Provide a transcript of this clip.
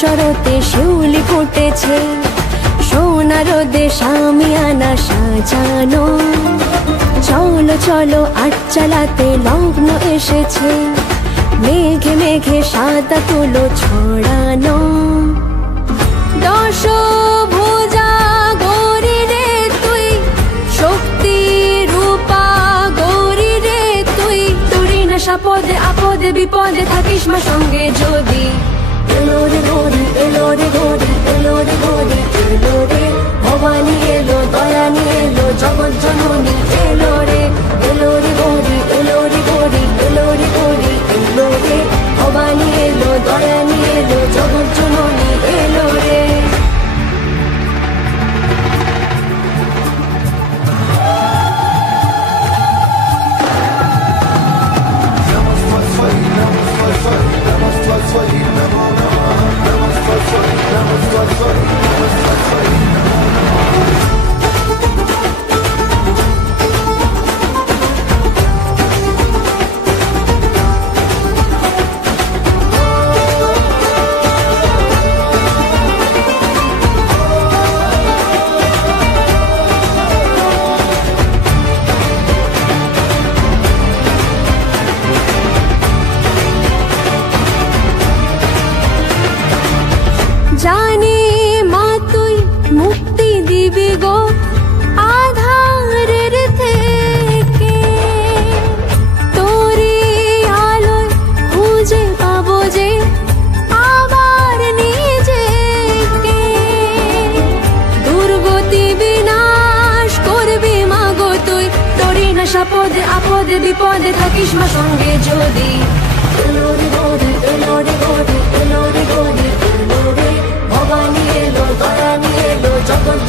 শরতে শিউলি ফুটেছে, সোনা রোদে শামিয়ানা সাজানো। চলো চলো আট চালাতে লগ্ন এসেছে, মেঘে মেঘে সাদা তুলো ছড়ানো। দশভুজা গৌরী রে তুই, শক্তি রূপা গৌরী রে তুই। তোরই না সাপদে আপদে বিপদে থাকিস মা সঙ্গে যদি। এলো রে গৌরী, এলো রে গৌরী, এলো রে গৌরী, এলো রে ভবানী এলো, দয়ানী এলো, জগৎ জননী এলো রে। এলো রে গৌরী, এলো রে গৌরী, এলো রে গৌরী, এলো রে ভবানী এলো, দয়ানী এলো, জগৎ জননী এলো রে। জানি মা তুই মুক্তি দিবি গো আধারের থেকে, তোরি আলোয় খুঁজে পাবো যে আবার নিজেকে। দুর্গতি বিনাশ করবি মা গো তুই, তোরি না সাপদে আপদে বিপদে থাকিস মা সঙ্গে যদি। এলো রে গৌরী, এলো রে গৌরী, এলো রে গৌরী, এলো রে ভবানী এলো, দয়ানী এলো, জগৎ